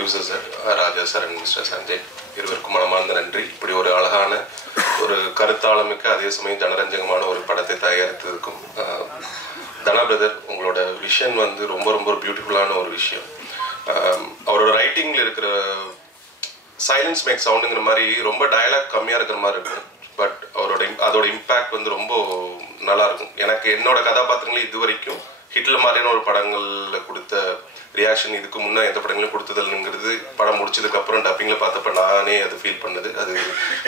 Producer sir Raja sir and mister Sanjay இருவருக்கும் மனமார்ந்த நன்றி. இப்படி ஒரு அழகான ஒரு கருத்தாளமிக்க அதே சமயம் ஜனரஞ்சகமான ஒரு படத்தை தயாரித்ததுக்கும் தனா பிரதர் உங்களோட விஷன் வந்து ரொம்ப ரொம்ப பியூட்டிஃபுல்லான ஒரு விஷயம். அவரோட ரைட்டிங்கில் இருக்கிற சைலன்ஸ் மேக் சவுண்டுங்கிற மாதிரி ரொம்ப டயலாக் கம்மியாக இருக்கிற மாதிரி இருக்கும். பட் அதோட இம்பேக்ட் வந்து ரொம்ப நல்லா இருக்கும். எனக்கு என்னோட கதாபாத்திரங்களே இது வரைக்கும் ஹிட்லர் மாதிரியான ஒரு படங்களில் கொடுத்த ரியாக்ஷன் இதுக்கு முன்னே எந்த படங்களும் கொடுத்ததுங்கிறது படம் முடிச்சதுக்கு அப்புறம் டப்பிங்கில் பார்த்தப்ப நானே அது ஃபீல் பண்ணது. அது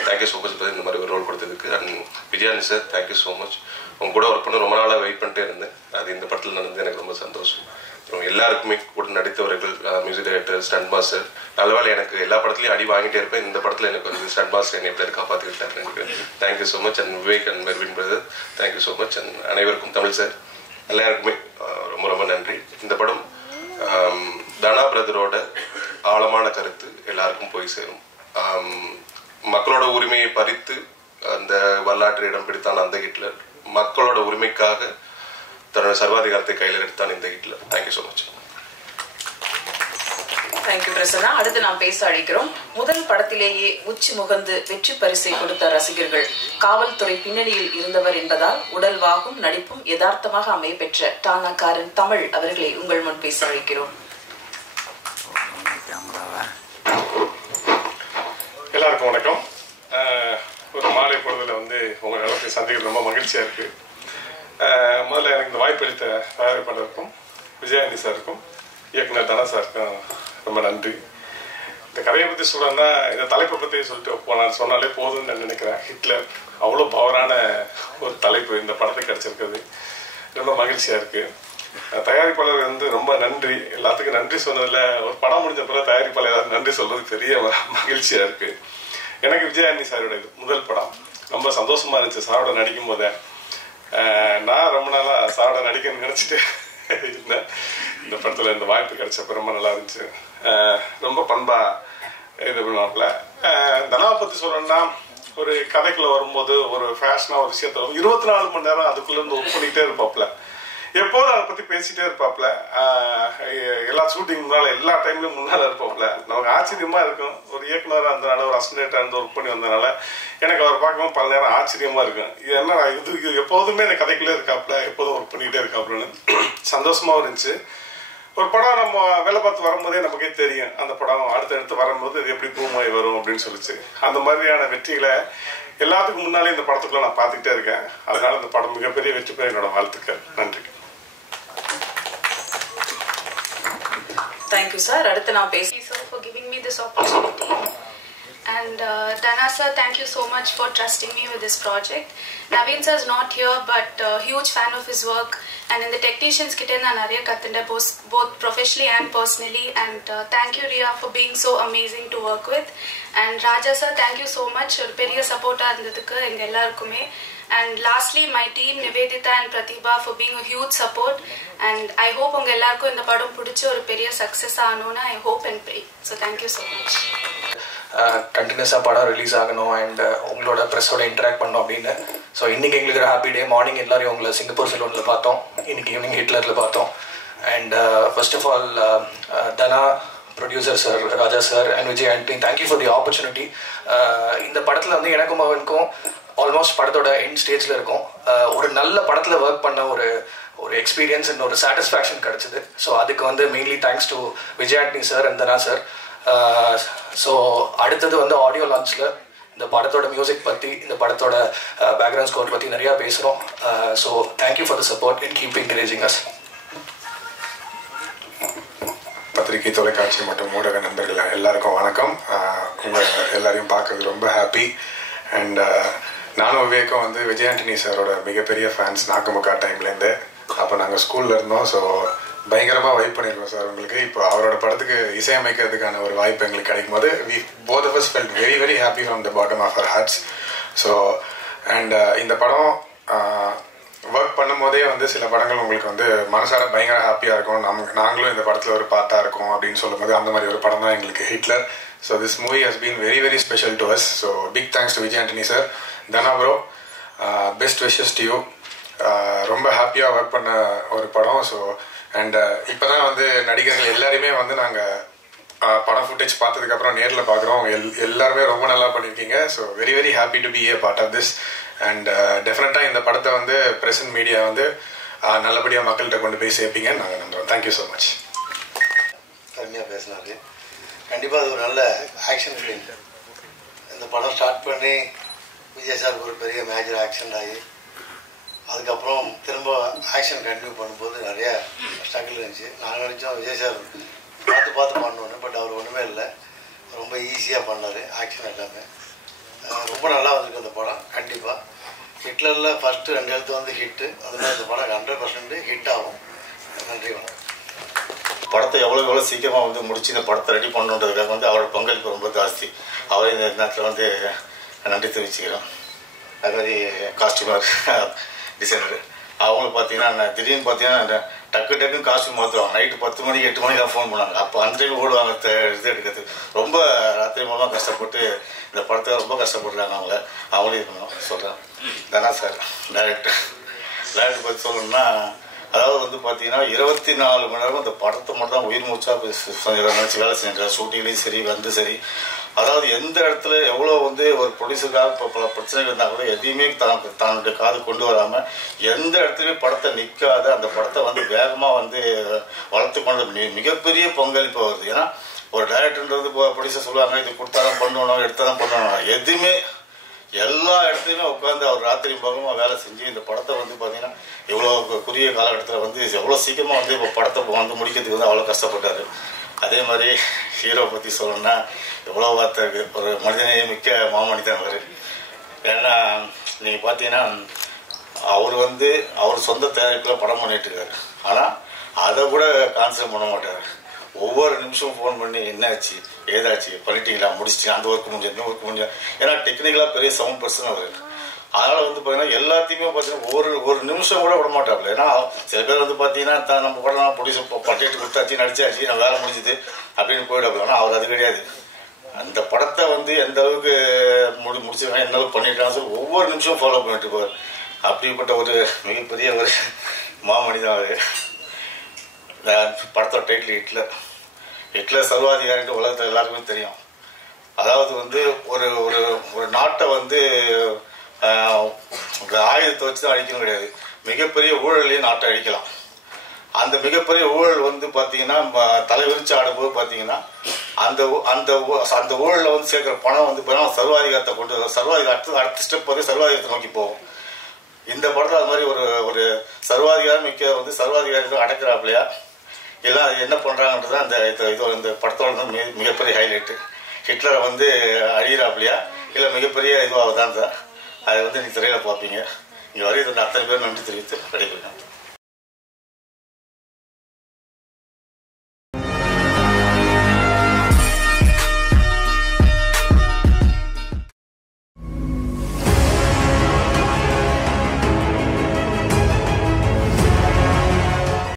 தேங்க்யூ ஸோ மச் இந்த மாதிரி ஒரு ரோல் கொடுத்ததுக்கு. And Vijayani sir thank you so much. உங்க கூட ஒர்க் பண்ண ரொம்ப நாளாக வெயிட் பண்ணிட்டே இருந்தேன். அது இந்த படத்தில் நடந்து எனக்கு ரொம்ப சந்தோஷம். அப்புறம் எல்லாருக்குமே கூட நடித்தவர்கள், மியூசிக் டைரக்டர், ஸ்டண்ட் மாஸ்டர். நல்லவேளை எனக்கு எல்லா படத்துலையும் அடி வாங்கிட்டே இருப்பேன். இந்த படத்தில் எனக்கு வந்து ஸ்டண்ட் மாஸ்டர் என்னை எப்படி காப்பாற்றிக்கிட்டாரு எனக்கு thank you so much. And Vivek and Mervin brother thank you so much. And அனைவருக்கும் தமிழ் சார் எல்லாருக்குமே ரொம்ப ரொம்ப நன்றி. இந்த படம் தனா பிரதரோட ஆழமான கருத்து எல்லாருக்கும் போய் சேரும். மக்களோட உரிமையை பறித்து அந்த வரலாற்று இடம் பிடித்தான் அந்த ஹிட்லர். மக்களோட உரிமைக்காக தன்னோட சர்வாதிகாரத்தை கையில் எடுத்தான் இந்த Hitler. Thank you so much. Thank you Prasanna. அடுத்து நாம் பேச அழைக்கிறோம். முதல் படத்திலேயே உச்சி முகந்து வெற்றி பரிசை கொடுத்த ரசிகர்கள், காவல்துறை பின்னணியில் இருந்தவர் என்பதால் உடல்வாகும் நடிப்பும் யதார்த்தமாக அமைய பெற்ற டானாக்காரன் தமிழ் அவர்களை உங்கள் முன் பேச அழைக்கிறோம். எல்லாருக்கும் வணக்கம். ஒரு மாலை பொழுதுல வந்து உங்க எல்லாத்தையும் சந்திக்கிறது ரொம்ப மகிழ்ச்சியா இருக்கு. முதல்ல எனக்கு இந்த வாய்ப்பு அளித்த தயாரிப்பாளருக்கும் விஜயானி சாருக்கும் இயக்குனர் தனா சாருக்கும் ரொம்ப நன்றி. இந்த கதையை பற்றி சொல்லணும்னா இந்த தலைப்பை பற்றி சொல்லிட்டு சொன்னாலே போதும்னு நான் நினைக்கிறேன். ஹிட்லர் அவ்வளோ பவரான ஒரு தலைப்பு இந்த படத்துக்கு கிடைச்சிருக்குது. ரொம்ப மகிழ்ச்சியாக இருக்குது. தயாரிப்பாளர் வந்து ரொம்ப நன்றி. எல்லாத்துக்கும் நன்றி சொன்னதில் ஒரு படம் முடிஞ்ச பிறகு தயாரிப்பாளர் ஏதாவது நன்றி சொல்றது பெரிய மகிழ்ச்சியாக இருக்குது. எனக்கு விஜயானி சாரோட இது முதல் படம். ரொம்ப சந்தோஷமாக இருந்துச்சு சாரோட நடிக்கும் போதே. நான் ரொம்ப நாளாக சாரோட நடிக்கணும்னு நினச்சிட்டு இருந்தேன். இந்த படத்தில் இந்த வாய்ப்பு கிடைச்சப்ப ரொம்ப நல்லா இருந்துச்சு. ரொம்ப பண்பா இது பண்ணுவாப்புல. தனாவை பற்றி சொல்லணும்னா ஒரு கதைக்குள்ள வரும்போது ஒரு ஃபேஷனா ஒரு விஷயத்த 24 மணி நேரம் அதுக்குள்ள இருந்து ஒர்க் பண்ணிக்கிட்டே இருப்பாப்புல. எப்போதும் அதை பற்றி பேசிகிட்டே இருப்பாப்புல. எல்லா ஷூட்டிங் முன்னால் எல்லா டைம்லையும் முன்னால் இருப்பாப்புல. நமக்கு ஆச்சரியமாக இருக்கும். ஒரு இயக்குனராக இருந்தனால ஒரு அசிஸ்டன்ட்டாக இருந்து ஒர்க் பண்ணி வந்தனால எனக்கு அவர் பார்க்கும்போது பல நேரம் ஆச்சரியமாக இருக்கும். இது என்ன இது எப்போதுமே இந்த கதைக்குள்ளே இருக்காப்புல, எப்போதும் ஒர்க் பண்ணிக்கிட்டே இருக்காப்புலன்னு சந்தோஷமாகவும் இருந்துச்சு. ஒரு படம் நம்ம வேலை பார்த்து வரும்போதே நமக்கே தெரியும் அந்த படம் அடுத்தடுத்து வரும்போது இது எப்படி பூமாய் வரும் அப்படின்னு சொல்லிச்சு. அந்த மாதிரியான வெற்றிகளை எல்லாத்துக்கும் முன்னாலே இந்த படத்துக்குள்ள நான் பார்த்துக்கிட்டே இருக்கேன். அதனால இந்த படம் மிகப்பெரிய வெற்றி பெற என்னோட வாழ்த்துக்கள். நன்றி. Thank you sir. அடுத்து நான் பேச for giving me this opportunity. And Dana sir, thank you so much for trusting me with this project. Naveen sir is not here, but huge fan of his work. And in the technicians kitte na nariya kathunda both professionally and personally. And thank you Ria for being so amazing to work with. And Raja sir, thank you so much. ஒரு பெரிய சப்போர்ட்டா இருந்ததுக்கு எங்க எல்லாருக்குமே. And lastly, my team Nivedita and Pratibha for being a huge support. And I hope unga ellarkum indha padam pidichu oru periya success aanona I hope and pray. So thank you so much. கண்டினியூஸாக படம் release ஆகணும் and உங்களோட ப்ரெஸ்ஸோட interact பண்ணோம் அப்படின்னு. So இன்றைக்கி எங்களுக்கு ஒரு happy day. Morning எல்லாரையும் உங்களை சிங்கப்பூர் செலூனில் பார்த்தோம், இன்றைக்கி ஈவினிங் ஹிட்லரில் பார்த்தோம். And first of all Dhana producer sir, Raja sir and Vijay Antony, thank you for the opportunity. இந்த படத்தில் வந்து எனக்கும் அவனுக்கும் ஆல்மோஸ்ட் படத்தோட எண்ட் ஸ்டேஜில் இருக்கும். ஒரு நல்ல படத்தில் ஒர்க் பண்ண ஒரு எக்ஸ்பீரியன்ஸ் அண்ட் ஒரு சாட்டிஸ்ஃபேக்ஷன் கிடச்சிது. ஸோ அதுக்கு வந்து mainly thanks to Vijay Antony sir and Dhana sir. So அடுத்தது வந்து ஆடியோ லான்ச்சில் இந்த படத்தோட மியூசிக் பற்றி, இந்த படத்தோட பேக்ரவுண்ட் ஸ்கோர் பற்றி நிறையா பேசுகிறோம். So thank you for the support and keep encouraging as. பத்திரிகை, தொலைக்காட்சி மற்றும் ஊடக நண்பர்கள் எல்லாருக்கும் வணக்கம். உங்கள் எல்லாரையும் பார்க்கறது ரொம்ப ஹாப்பி. அண்ட் நானும் விவேக்கும் வந்து விஜய் ஆண்டனி சாரோட மிகப்பெரிய ஃபேன்ஸ் நாக்குமுக்கா டைம்லேருந்து. அப்போ நாங்கள் ஸ்கூலில் இருந்தோம். ஸோ பயங்கரமாக வைப் பண்ணியிருக்கோம் சார் உங்களுக்கு. இப்போ அவரோட படத்துக்கு இசையமைக்கிறதுக்கான ஒரு வாய்ப்பு எங்களுக்கு கிடைக்கும் போது both of us felt very very happy from the bottom of our hearts. So and இந்த படம் ஒர்க் பண்ணும் போதே வந்து சில படங்கள் உங்களுக்கு வந்து மனசார பயங்கர ஹாப்பியாக இருக்கும். நாங்களும் இந்த படத்தில் ஒரு பார்ட்டாக இருக்கோம் அப்படின்னு சொல்லும் போது அந்த மாதிரி ஒரு படம் தான் எங்களுக்கு Hitler. So this movie has been very very special to us. So big thanks to Vijay Antony sir. Dhana bro, best wishes to you. ரொம்ப ஹாப்பியாக ஒர்க் பண்ண ஒரு படம். ஸோ அண்ட் இப்போ தான் வந்து நடிகர்கள் எல்லாருமே வந்து நாங்கள் படம் ஃபுட்டேஜ் பார்த்ததுக்கப்புறம் நேரில் பார்க்குறோம். எல்லாருமே ரொம்ப நல்லா பண்ணியிருக்கீங்க. So very very happy to be a part of this. And டெஃபினட்டாக இந்த படத்தை வந்து பிரசன்ட் மீடியா வந்து நல்லபடியாக மக்கள்கிட்ட கொண்டு போய் சேர்ப்பீங்கன்னு நாங்கள் நம்புகிறோம். Thank you so much. கம்மியாக பேசினாரு. கண்டிப்பாக அது ஒரு நல்ல ஆக்ஷன் ஃபிலிம். இந்த படம் ஸ்டார்ட் பண்ணி விஜய் சார் ஒரு பெரிய மேஜர் ஆக்ஷன் ஆகி அதுக்கப்புறம் திரும்ப ஆக்ஷன் கண்டினியூ பண்ணும்போது நிறைய ஸ்ட்ரகிள் இருந்துச்சு. நாங்கள் நினச்சோம் விஜய் சார் பார்த்து பண்ணோன்னு, பட் அவர் ஒன்றுமே இல்லை, ரொம்ப ஈஸியாக பண்ணார் ஆக்ஷன் எல்லாமே. ரொம்ப நல்லா வந்திருக்கு அந்த படம். கண்டிப்பாக ஹிட்லரில் ஃபஸ்ட்டு 2 எழுத்து வந்து ஹிட்டு, அதுமாதிரி இந்த படம் 100% ஹிட் ஆகும். நன்றி, வணக்கம். படத்தை எவ்வளோ சீக்கிரமாக வந்து முடிச்சு இந்த படத்தை ரெடி பண்ணுன்றதுக்காக வந்து அவரோட பங்களிப்பு ரொம்ப ஜாஸ்தி. அவரே இந்த நேரத்தில் வந்து நன்றி தெரிவிச்சுக்கிறோம். அது மாதிரி காஸ்டியூமர் டிசைனர் அவங்களுக்கு பார்த்தீங்கன்னா திடீர்னு பார்த்தீங்கன்னா டக்குன்னு காஸ்டியூம் மாற்றுவாங்க. நைட்டு 10 மணிக்கு 8 மணிக்கு தான் ஃபோன் பண்ணாங்க. அப்போ அந்த டைம் ஓடுவாங்க இது எடுக்கிறது. ரொம்ப ராத்திரி மூலமாக கஷ்டப்பட்டு இந்த படத்தை ரொம்ப கஷ்டப்படுறாங்க. அவங்களே இருக்கணும் சொல்கிறேன். தானா சார் டைரக்டர் பற்றி சொல்லணும்னா, அதாவது வந்து பார்த்தீங்கன்னா 24 மணி நேரம் இந்த படத்தை மட்டும் தான் உயிர் மூச்சா நினச்சி வேலை செஞ்சார். ஷூட்டிங்லேயும் சரி வந்து சரி, அதாவது எந்த இடத்துல எவ்வளோ வந்து ஒரு ப்ரொடியூசருக்காக இப்போ பல பிரச்சனைகள் இருந்தால் கூட எதையுமே தன்னுடைய காது கொண்டு வராமல் எந்த இடத்துலையும் படத்தை நிற்காத அந்த படத்தை வந்து வேகமாக வந்து வளர்த்து கொண்டு மிகப்பெரிய பங்களிப்பு வருது. ஏன்னா ஒரு டைரக்டர்ன்றது ப்ரொடியூசர் சொல்லுவாங்க இது கொடுத்தாதான் பண்ணணும் எடுத்தாதான் பண்ணணும், எதுவுமே எல்லா இடத்துலையுமே உட்காந்து அவர் ராத்திரி பகமாக வேலை செஞ்சு இந்த படத்தை வந்து பார்த்தீங்கன்னா எவ்வளோ குறுகிய காலகட்டத்தில் வந்து எவ்வளோ சீக்கிரமாக வந்து இப்போ படத்தை வந்து முடிக்கிறதுக்கு வந்து அவ்வளோ கஷ்டப்பட்டார். அதே மாதிரி ஹீரோ பற்றி சொல்லணும்னா எவ்வளோ வார்த்தை இருக்குது. ஒரு மனிதனே மிக்க மாமனிதன் அவர். ஏன்னா நீங்கள் பார்த்தீங்கன்னா அவர் சொந்த தயாரிப்பில் படம் பண்ணிட்டு இருக்காரு. ஆனால் அதை கூட கான்சன்ட்ரேட் பண்ண மாட்டார். ஒவ்வொரு நிமிஷமும் ஃபோன் பண்ணி என்னாச்சு ஏதாச்சு பண்ணிட்டீங்களா முடிச்சிட்டீங்க அந்த ஒர்க் முடிஞ்சு இந்த ஒர்க் முடிஞ்சு. ஏன்னா டெக்னிக்கலாக பெரிய சவுண்ட் பர்சன் அவர். அதனால் வந்து பார்த்தீங்கன்னா எல்லாத்தையுமே பார்த்தீங்கன்னா ஒரு நிமிஷம் கூட விட மாட்டாப்புல. ஏன்னா சில பேர் வந்து பார்த்தீங்கன்னா நம்ம படம் ப்ரொடியூசர் பட்டியட்டு கொடுத்தாச்சு நடிச்சாச்சு நான் வேலை முடிஞ்சுது அப்படின்னு போயிடாப்புல. ஆனால் அவர் அது கிடையாது. அந்த படத்தை வந்து எந்த அளவுக்கு முடிச்சிருக்காங்க எந்த அளவுக்கு பண்ணிட்டாங்க சொல்லி ஒவ்வொரு நிமிஷமும் ஃபாலோ பண்ணிட்டு போவார். அப்படிப்பட்ட ஒரு மிகப்பெரிய ஒரு மாமனிதான் அவர். படத்தோட டைட்டில் ஹிட்லர் சர்வாதிகாரின்ற உலகத்தில் எல்லாருக்குமே தெரியும். அதாவது வந்து ஒரு ஒரு நாட்டை வந்து ஆயுதத்தை வச்சு தான் அழிக்கணும் கிடையாது, மிகப்பெரிய ஊழலையும் நாட்டை அழிக்கலாம். அந்த மிகப்பெரிய ஊழல் வந்து பார்த்தீங்கன்னா தலைவிரிச்சு ஆடும்போது பார்த்தீங்கன்னா அந்த ஊழலில் வந்து சேர்க்குற பணம் வந்து பார்த்தீங்கன்னா சர்வாதிகாரத்தை கொண்டு அடுத்த ஸ்டெப் வந்து சர்வாதிகாரத்தை நோக்கி போகும். இந்த படத்தில் அது மாதிரி ஒரு சர்வாதிகாரம் வந்து சர்வாதிகாரத்தை அடக்கிறாப்லையா எல்லாம் என்ன பண்ணுறாங்கன்றது அந்த இந்த படத்தோட மிகப்பெரிய ஹைலைட்டு. ஹிட்லரை வந்து அழிகிறாப்லையா இல்லை மிகப்பெரிய இதுவாக தான் அதை வந்து நீங்கள் திரையில் பார்ப்பீங்க. இங்கே வரைய அத்தனை பேர் நன்றி தெரிவித்து கிடைக்கிறேன்.